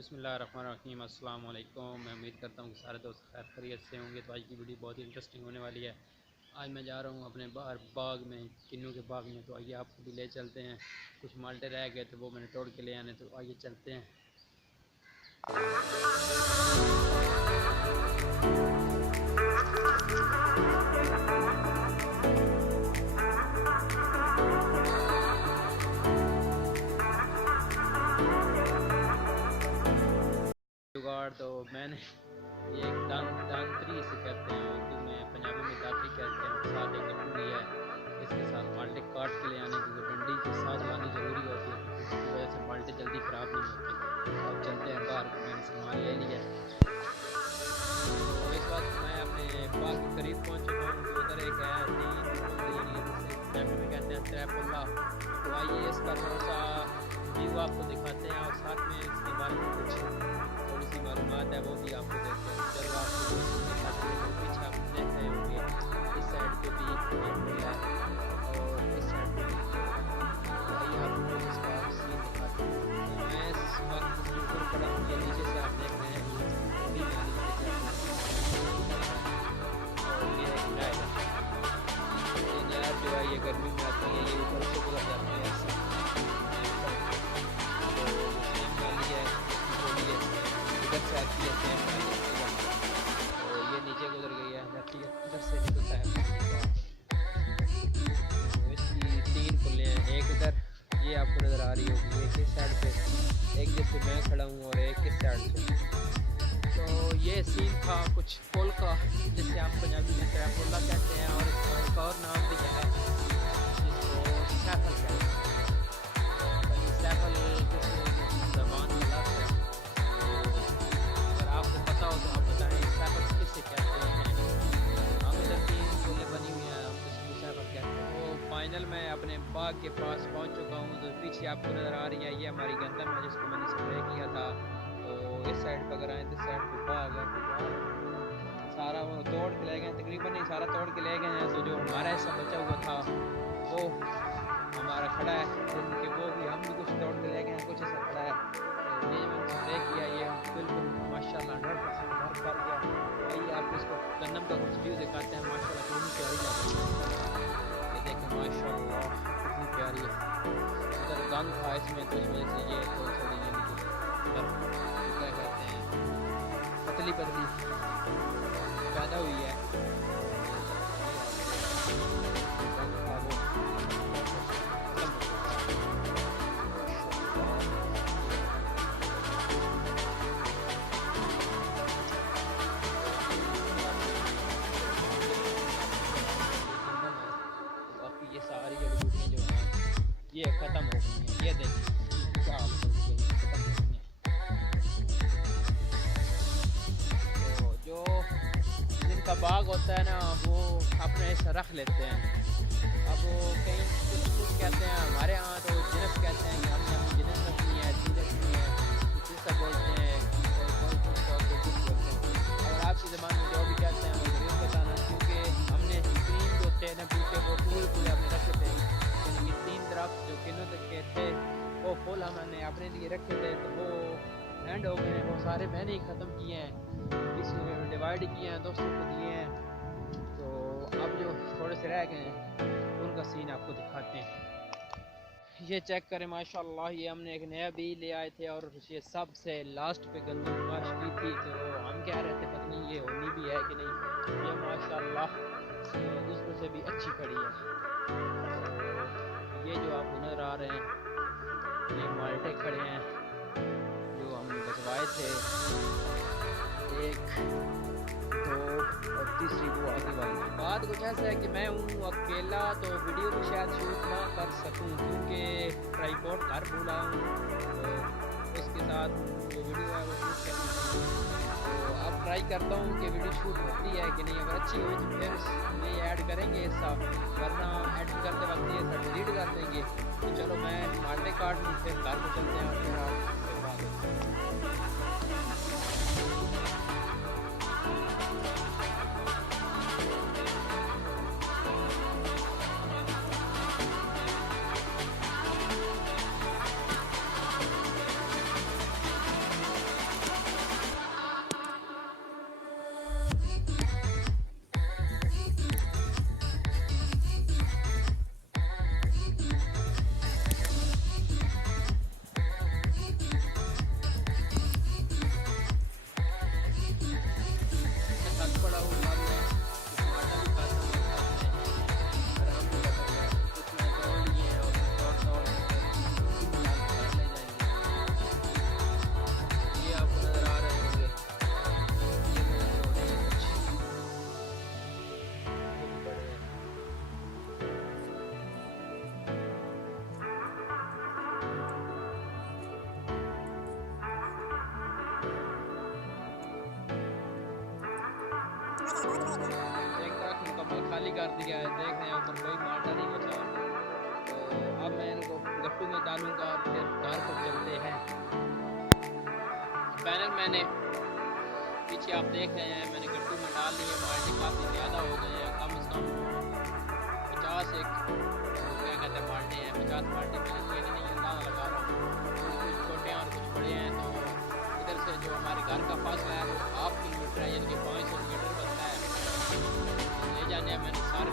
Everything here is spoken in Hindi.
बिस्मिल्लाहिर्रहमानिर्रहीम। अस्सलाम वालेकुम। मैं उम्मीद करता हूँ कि सारे दोस्त खैर खैरियत से होंगे। तो आज की वीडियो बहुत ही इंटरेस्टिंग होने वाली है। आज मैं जा रहा हूँ अपने बाहर बाग में, किन्नू के बाग में। तो आइए आपको भी ले चलते हैं। कुछ माल्टे रह गए थे, वो मैंने तोड़ के ले आने। तो आइए चलते हैं। जुगाड़ तो मैंने ये एक दांतरी इसे कहते हैं, उर्दू में, पंजाबी में दातरी कहते हैं। और साथ एक गट्टू लिया है। इसके साथ माल्टे काट के ले आने की डंडी के साथ लानी ज़रूरी होती है, क्योंकि इसकी वजह से माल्टे जल्दी ख़राब नहीं होते। तो अब चलते हैं बाहर। मैंने सामान ले लिया है। तो इस वक्त मैं अपने बाग के करीब पहुँच चुका हूँ। तो उधर एक है तीन में कहते हैं त्रेपुल्ला। तो आइए इसका थोड़ा सा व्यू आपको दिखाते हैं, और साथ में इसके बारे में कुछ थोड़ी सी मालूमात है वो भी आपको देते हैं। चलो आपको दिखाते हैं। पीछे आप देख रहे होंगे, इस साइड पे भी एक है और इस साइड पे भी। तो आइए आपको इसका सीन दिखाते हैं। तो मैं इस वक्त इसके ऊपर खड़ा हूँ। ये नीचे से आप देख रहे हैं, ये नहर जो है ये गर्मी में आती है, ये ऊपर से गुजर जाती है ऐसे। तो सेम नाली है, इधर से आती है सेम नाली। तो ये नीचे गुजर गई है, जाती है इधर से निकलता है। तो इसकी तीन पुलें हैं, एक इधर ये आपको नज़र आ रही होगी, एक इस साइड पे, एक जैसे मैं खड़ा हूँ, और एक इस साइड से। तो ये सीन था कुछ पुल का, जिसे हम पंजाबी में त्रेपुल्ला कहते हैं, और इसका एक और नाम भी है जिसको सैफल कहते हैं। सैफल जबान में लफ्ज़ है। अगर आपको पता हो तो आप बताएं सैफल किससे कहते हैं। हम इधर तीन पुलें बनी हुई हैं, हम इसको सैफल कहते हैं। तो फाइनल मैं अपने बाग के पास पहुंच चुका हूं। तो पीछे आपको नज़र आ रही है, ये हमारी गंदम है जिसको मैंने स्प्रे किया था। तो इस साइड पर अगर आए तो इस साइड पर बाग है। सारा वो तोड़ के ले गए, तकरीबन नहीं सारा तोड़ के ले गए हैं। तो जो हमारा हिस्सा बचा हुआ था वो हमारा खड़ा है, क्योंकि वो भी हम भी कुछ तोड़ के ले गए हैं, कुछ हिस्सा खड़ा है। तो ये मैंने स्प्रे किया, ये बिल्कुल माशाल्लाह 100% भर गया। तो आइए आपको इसको गंदम का कुछ व्यू दिखाते हैं। माशाल्लाह कितनी प्यारी लग रही है, ये देखें माशाल्लाह कितनी प्यारी है। उधर गंद था इसमें, तो इस वजह से ये थोड़ी सी क्या कहते हैं पतली पतली पैदा हुई है। बाकी ये सारी जड़ी बूटियाँ जो हैं ये ख़त्म हो गई हैं। ये देखिए क्या हालत हो गई है, ख़त्म हो गई हैं। तो जो जिनका बाग होता है ना, वो अपने हिस्सा रख लेते हैं। अब वो कहीं कुछ कहते हैं, हमारे यहाँ तो जिनस कहते हैं कि हमने जिनस रखनी है, चीज़ रखनी है, कुछ इसका बोलते हैं, और कुछ बोलते हैं। और आपकी ज़बान में जो भी कहते हैं वो ज़रूर बताना, क्योंकि हमने तीन जो थे ना बूटे वो पूरे हमने रखे थे। ये तीन दरख्त जो किन्नू तक के थे वो फूल हमने अपने लिए रखे थे। तो वो एंड हो गए हैं, वो सारे मैंने ही ख़त्म किए हैं, किसी ने डिवाइड किए हैं, दोस्तों को दिए हैं। तो अब जो थोड़े से रह गए हैं उनका सीन आपको दिखाते हैं। ये चेक करें माशाल्लाह, ये हमने एक नया बी ले आए थे, और ये सबसे लास्ट पे गंदम काश की थी। तो हम कह रहे थे पता नहीं ये होनी भी है कि नहीं। ये माशाल्लाह दूसरों से भी अच्छी खड़ी है। तो ये जो आप नज़र आ रहे हैं ये माल्टे खड़े हैं जो हमने बचवाए थे, एक दो और तीसरी वो आगे वाली। बात कुछ ऐसा है कि मैं हूँ अकेला, तो वीडियो भी शायद शूट ना कर सकूँ, क्योंकि ट्राइपॉड घर भूला हूँ। तो उसके साथ जो वीडियो है वो शूट करनी है। तो अब ट्राई करता हूँ कि वीडियो शूट होती है कि नहीं। अगर अच्छी हुई तो फिर ये ऐड करेंगे हिस्सा, वरना एडिट करते वक्त ये सब डिलीट कर देंगे। तो चलो मैं माल्टे काट लूँ, फिर घर को चलते हैं और फिर खाली कर दिया है, देख रहे हैं ऊपर कोई माल्टा नहीं बचा। तो अब मैं इनको गट्टू में डालूंगा और फिर घर को चलते हैं। पैनल मैंने पीछे आप देख रहे हैं मैंने गट्टू में डाल लिए, माल्टे काफ़ी ज़्यादा हो गए हैं, कम से कम 50 एक क्या कहते हैं माल्टे हैं, 50 माल्टे मैंने लेकिन नहीं अंदाज़ा लगा रहा हूँ, कुछ छोटे हैं और कुछ बड़े हैं। तो इधर से जो हमारे घर का फासला है वो 1/2 किलोमीटर है, यानी कि 500 मीटर बनता है। ले जाने हैं मैंने सारे